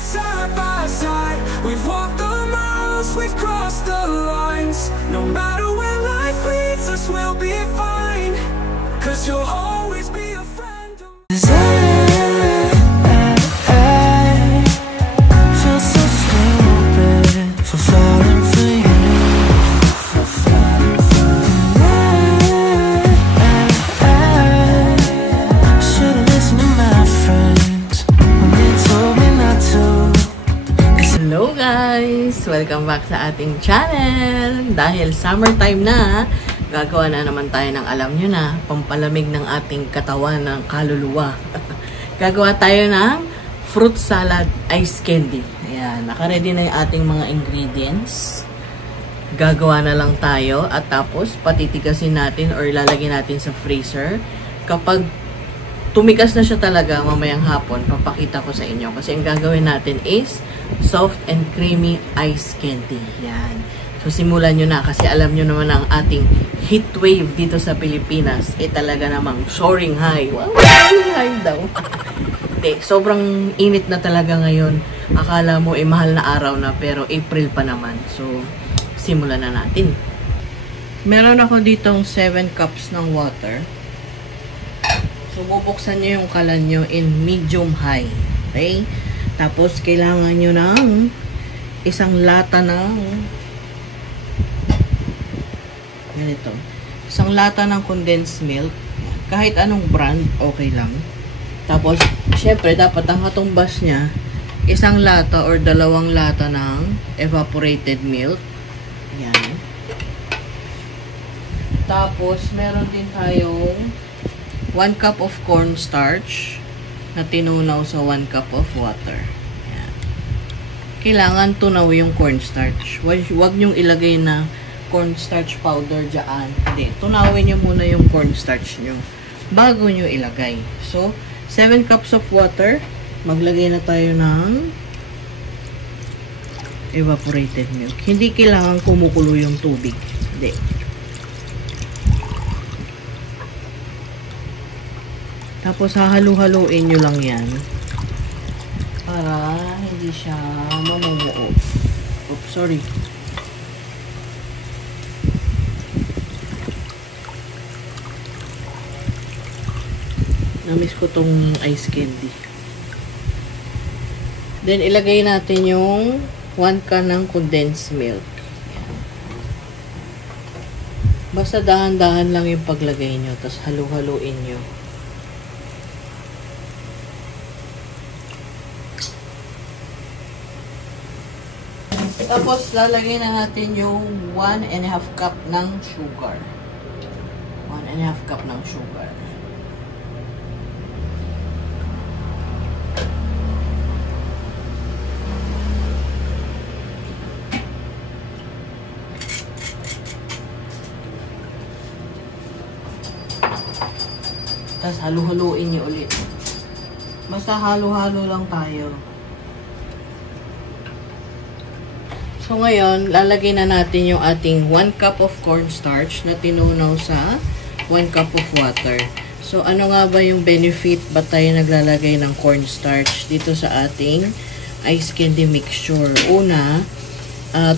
side by side. We've walked the miles, we've crossed the lines. No matter where life leads us, we'll be fine. 'Cause you'll always be a friend of I feel so stupid for falling for you. Should've listened to my friends when they told me not to. Hello guys! Welcome back sa ating channel! Dahil summertime na, gagawa na naman tayo ng alam nyo na, pampalamig ng ating katawan ng kaluluwa. Gagawa tayo ng fruit salad ice candy. Ayan, nakaready na yung ating mga ingredients. Gagawa na lang tayo at tapos patitigasin natin or ilalagay natin sa freezer. Kapag tumikas na siya talaga mamayang hapon, papakita ko sa inyo. Kasi ang gagawin natin is soft and creamy ice candy. Yan. So, simulan nyo na kasi alam nyo naman ang ating heat wave dito sa Pilipinas. Talaga namang soaring high. Wow, soaring high daw. Hindi, sobrang init na talaga ngayon. Akala mo mahal na araw na pero April pa naman. So, simulan na natin. Meron ako ditong 7 cups ng water. So, bubuksan nyo yung kalan nyo in medium high. Okay? Tapos, kailangan nyo ng isang lata ng ganito. Isang lata ng condensed milk. Kahit anong brand, okay lang. Tapos, syempre, dapat ang katumbas niya, isang lata or 2 lata ng evaporated milk. Yan. Tapos, meron din tayong 1 cup of cornstarch na tinunaw sa 1 cup of water. Yan. Kailangan tunaw yung cornstarch. Huwag nyong ilagay na cornstarch powder dyan. Hindi. Tunawin nyo muna yung cornstarch nyo bago nyo ilagay. So, 7 cups of water. Maglagay na tayo ng evaporated milk. Hindi kailangan kumukulo yung tubig. Hindi. Tapos, hahalu-haluin nyo lang yan para hindi siya mamumuo. Oops, sorry. Namiss ko tong ice candy. Then, ilagay natin yung 1 can ng condensed milk. Yan. Basta dahan-dahan lang yung paglagay nyo. Tapos, halu-haluin nyo. Tapos, lalagay na natin yung 1.5 cup ng sugar. 1.5 cup ng sugar. Tapos, halu-haluin nyo ulit. Basta halo-halo lang tayo. So, ngayon, lalagay na natin yung ating 1 cup of cornstarch na tinunaw sa 1 cup of water. So, ano nga ba yung benefit? Ba't tayo naglalagay ng cornstarch dito sa ating ice candy mixture? Una,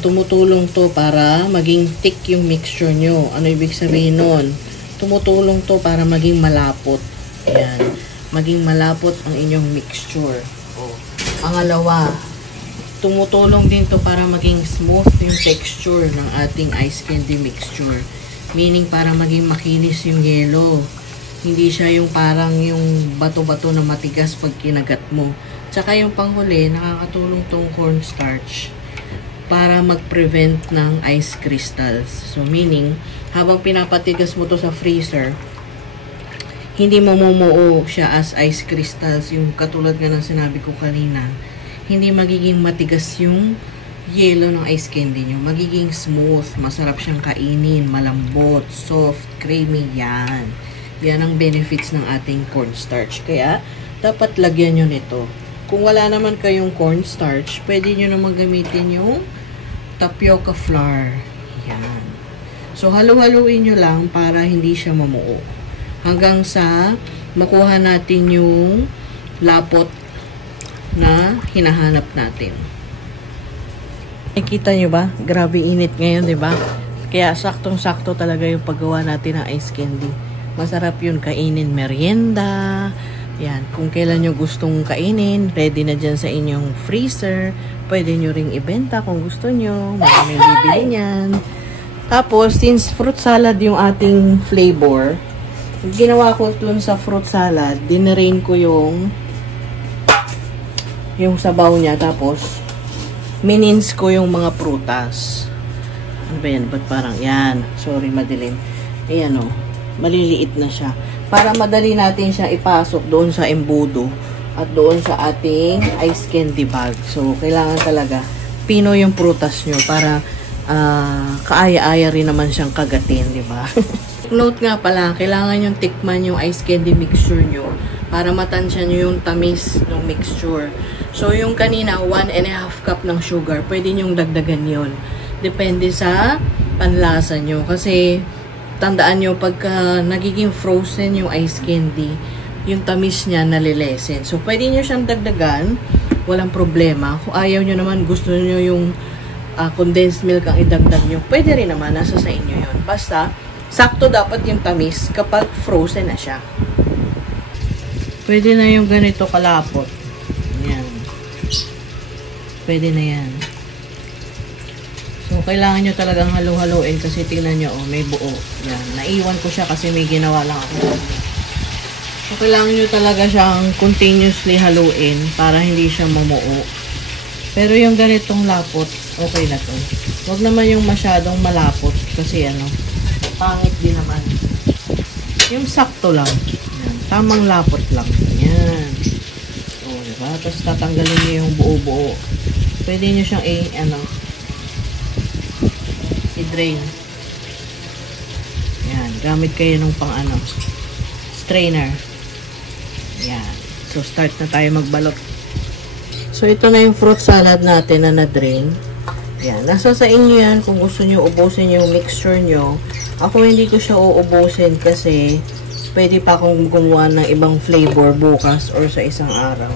tumutulong to para maging thick yung mixture nyo. Ano ibig sabihin nun? Tumutulong to para maging malapot. Ayan. Maging malapot ang inyong mixture. O. Pangalawa, tumutulong din to para maging smooth yung texture ng ating ice candy mixture. Meaning para maging makinis yung yelo. Hindi siya yung parang yung bato-bato na matigas pag kinagat mo. Tsaka yung panghuli, nakakatulong tong cornstarch para mag-prevent ng ice crystals. So, meaning, habang pinapatigas mo to sa freezer, hindi mamumuo siya as ice crystals. Yung katulad nga ng sinabi ko kanina, hindi magiging matigas yung yelo ng ice candy nyo. Magiging smooth, masarap siyang kainin, malambot, soft, creamy, yan. Yan ang benefits ng ating cornstarch. Kaya, dapat lagyan nyo nito. Kung wala naman kayong cornstarch, pwede nyo naman gamitin yung tapioca flour. Yan. So, halu-haluin nyo lang para hindi siya mamuo. Hanggang sa makuha natin yung lapot na hinahanap natin. Nakikita nyo ba? Grabe init ngayon, di ba? Kaya saktong-sakto talaga yung paggawa natin ng ice candy. Masarap yun kainin, merienda. Yan, kung kailan nyo gustong kainin, ready na dyan sa inyong freezer. Pwede nyo ring ibenta kung gusto nyo. Maraming bibili niyan. Tapos, since fruit salad yung ating flavor, ginawa ko dun sa fruit salad, dinerain ko yung sabaw niya. Tapos, minins ko yung mga prutas. Ano ba yan? Ba't parang yan? Sorry, madilim. Ayan o. Maliliit na siya. Para madali natin siya ipasok doon sa embudo at doon sa ating ice candy bag. So, kailangan talaga pino yung prutas nyo para kaaya-aya rin naman siyang kagatin, di ba? Note nga pala, kailangan yung tikman yung ice candy mixture nyo para matansya nyo yung tamis ng mixture. So, yung kanina, 1.5 cup ng sugar, pwede nyong dagdagan yon. Depende sa panlasa nyo. Kasi, tandaan nyo, pagka nagiging frozen yung ice candy, yung tamis niya nalilesen. So, pwede nyo siyang dagdagan, walang problema. Kung ayaw nyo naman, gusto nyo yung condensed milk ang idagdag nyo, pwede rin naman, nasa sa inyo yon. Basta, sakto dapat yung tamis kapag frozen na siya. Pwede na yung ganito kalapot. Yan. Pwede na yan. So, kailangan nyo talagang halo-haloin kasi tingnan nyo, oh, may buo. Yan. Naiwan ko siya kasi may ginawa lang ako. So, kailangan nyo talaga siyang continuously haluin para hindi siya mamuo. Pero yung ganitong lapot, okay na to. Huwag naman yung masyadong malapot kasi ano, pangit din naman. Yung sakto lang. Yan. Tamang lapot lang. Yan. O, diba? Tapos tatanggalin nyo yung buo-buo. Pwede nyo siyang i-drain. Yan. Gamit kayo ng pang strainer. Yan. So, start na tayo magbalot. So, ito na yung fruit salad natin na na-drain. Yan. Nasa sa inyo yan kung gusto nyo ubusin yung mixture nyo. Ako hindi ko siya uubusin kasi pwede pa akong gumawa ng ibang flavor bukas or sa isang araw.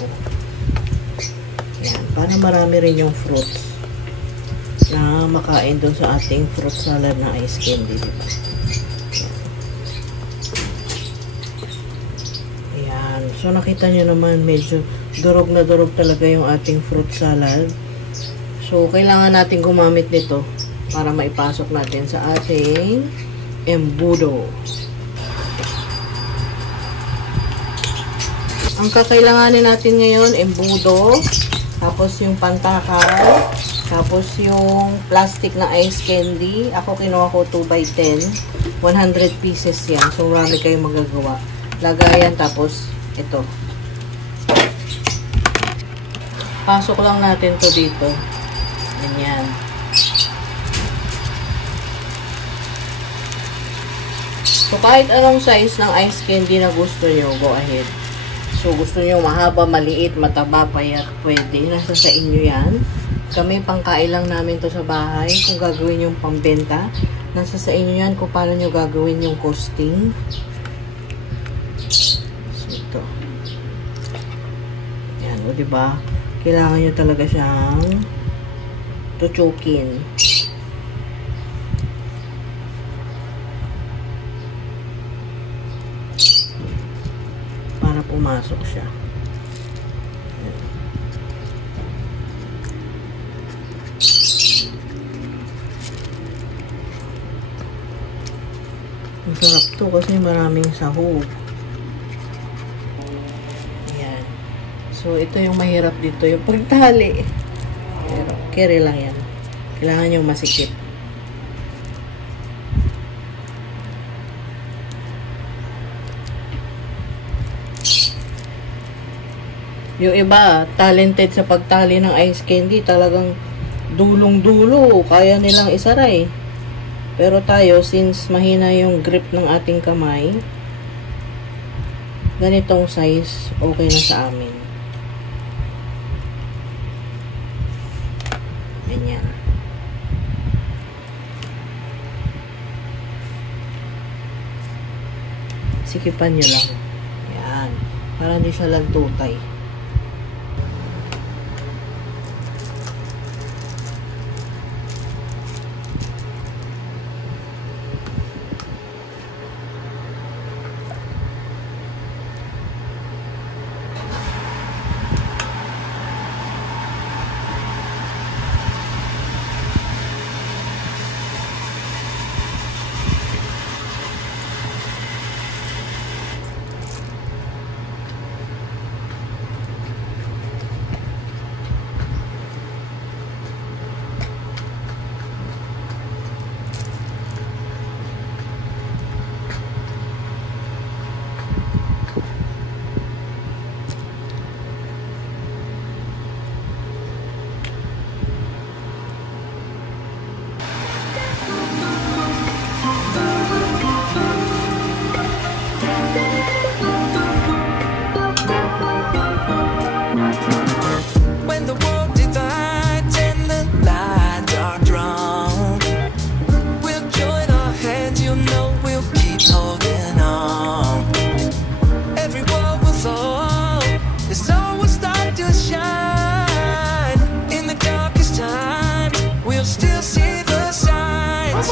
Yan. Para marami rin yung fruits na makain doon sa ating fruit salad na ice candy. Diba? Ayan. So, nakita nyo naman medyo durog na durog talaga yung ating fruit salad. So, kailangan natin gumamit nito para maipasok natin sa ating embudo. Ang kakailanganin natin ngayon, embudo, tapos yung pantakal, tapos yung plastic na ice candy. Ako kinuha ko 2x10, 100 pieces yan. So, marami kayong magagawa. Lagayan, tapos ito. Pasok lang natin to dito. Ganyan. So, kahit anong size ng ice candy na gusto nyo, go ahead. So, gusto nyo mahaba, maliit, mataba, payat, pwede. Nasa sa inyo yan. Kami, pangkain lang namin to sa bahay. Kung gagawin yung pambenta, nasa sa inyo yan kung paano nyo gagawin yung costing. So, ito. Yan, o diba? Kailangan nyo talaga siyang tutukin. Para pumasok siya. Masarap to kasi maraming sahog. So, ito yung mahirap dito, yung pagtali. Pero, carry lang yan. Kailangan yung masikip. Yung iba, talented sa pagtali ng ice candy, talagang dulong-dulo, kaya nilang isaray. Pero tayo, since mahina yung grip ng ating kamay, ganitong size, okay na sa amin. Ganyan. Sikipan nyo lang. Yan. Para hindi siya lagtutay. the world divides and the lines are drawn, we'll join our hands, you know we'll keep holding on. Every wall will fall, the sun will start to shine. In the darkest times, we'll still see the signs.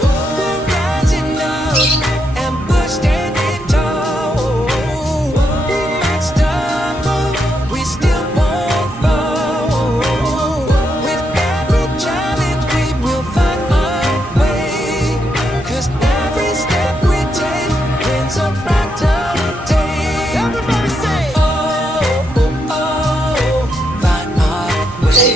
We're rising up and we're standing tall. We might stumble, we still won't fall. With every challenge we will find our way, 'cause every step we take brings a brighter day. Everybody say, oh, oh, oh, find our way.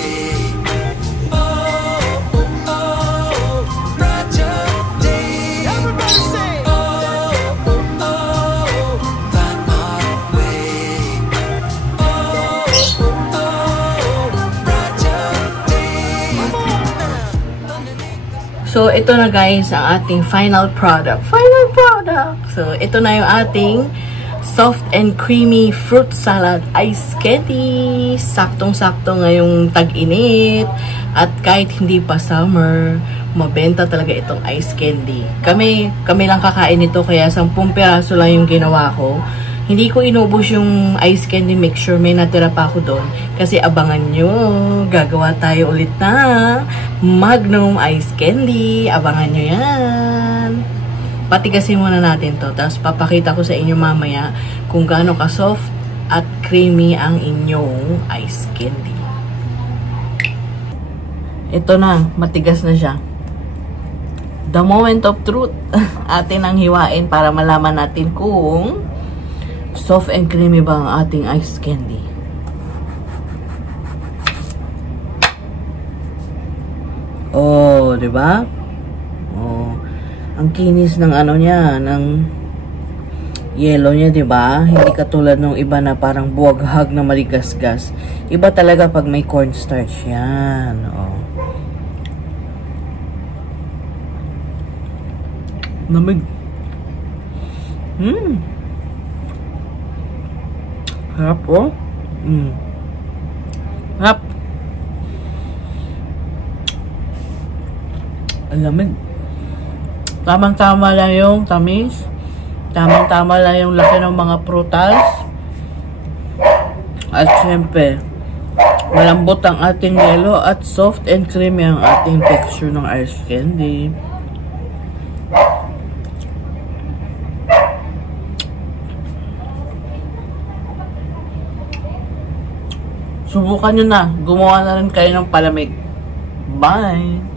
Oh, oh, oh, brighter day. Everybody say, oh, oh, oh, find our way. Oh, oh, oh, brighter day. So, ito na guys, ang ating final product. Final product! So, ito na yung ating soft and creamy fruit salad ice candy. Saktong-sakto ngayong tag-init. At kahit hindi pa summer, mabenta talaga itong ice candy. Kami lang kakain ito, kaya 10 piraso lang yung ginawa ko. Hindi ko inubos yung ice candy mixture, may natira pa ako doon. Kasi abangan nyo, gagawa tayo ulit na Magnum ice candy. Abangan nyo yan. Patigasin muna natin to. Tapos papakita ko sa inyo mamaya kung gaano ka-soft at creamy ang inyong ice candy. Ito na, matigas na siya. The moment of truth. Atin ang hiwain para malaman natin kung soft and creamy ba ang ating ice candy. Oh, 'di ba? Oh, ang kinis ng ano niya, ng yellow niya, 'di ba? Hindi katulad ng iba na parang buwaghag na maligasgas. Iba talaga pag may cornstarch 'yan. Oh. Namig. Harap, oh. Harap. Ang lamig. Tamang-tama lang yung tamis. Tamang-tama lang yung laki ng mga prutas. At syempre, malambot ang ating yelo at soft and creamy ang ating texture ng ice candy. Subukan nyo na. Gumawa na rin kayo ng palamig. Bye!